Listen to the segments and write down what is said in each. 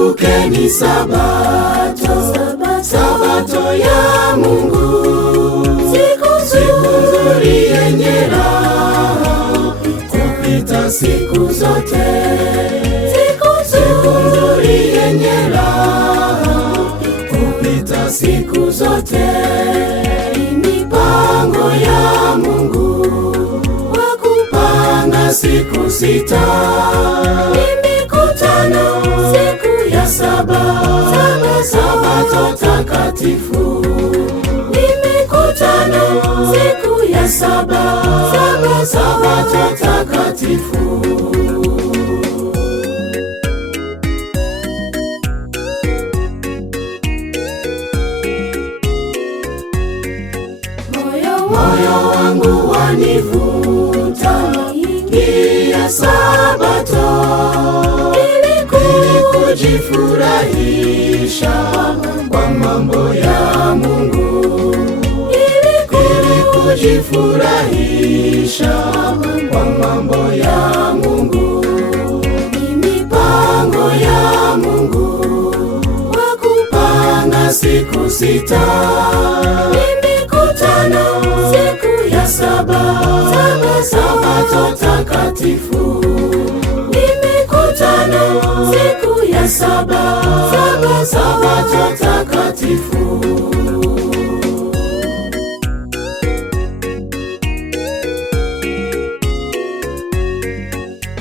Kumbukeni Sabato, Sabato ya Mungu, siku nzuri yenye raha kupita siku zote, siku nzuri yenye raha kupita siku zote. Mipango ya Mungu wa kupanga siku sita, mikutano siku ya Sabato takatifu, mikutano siku ya Sabato takatifu. Moyo wangu wanivuta ingia Sabato, ili kujifurahisha kwa mambo ya Mungu, ili kujifurahisha kwa mambo ya Mungu. Ni mipango ya Mungu wa kupanga siku sita, siku ya Sabato takatifu, mikutano siku ya Sabato takatifu.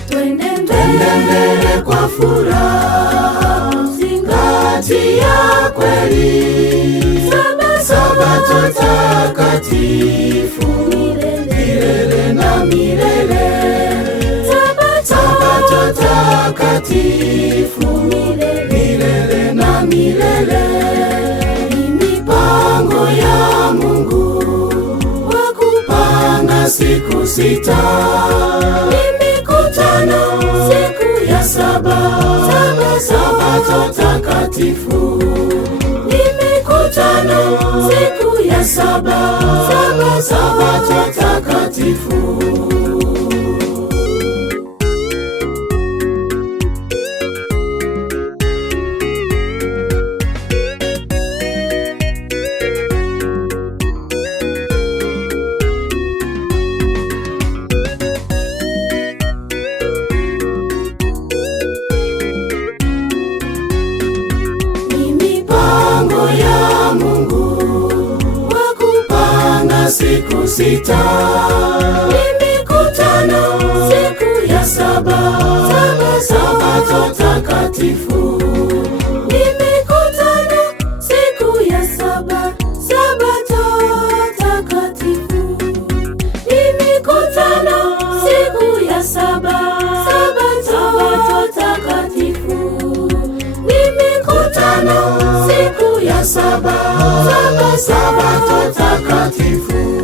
Twende mbele kwa furaha, zingatia kweli Sabato takatifu, milele na milele. Sabato takatifu, milele na milele. Ni mipango ya Mungu wa kupanga siku sita, mikutano siku ya Sabato takatifu, mikutano siku ya Sabato takatifu. Siku sita, mikutano siku ya Sabato takatifu, mikutano siku ya Sabato takatifu, mikutano siku ya Sabato takatifu, mikutano siku ya Sabato takatifu.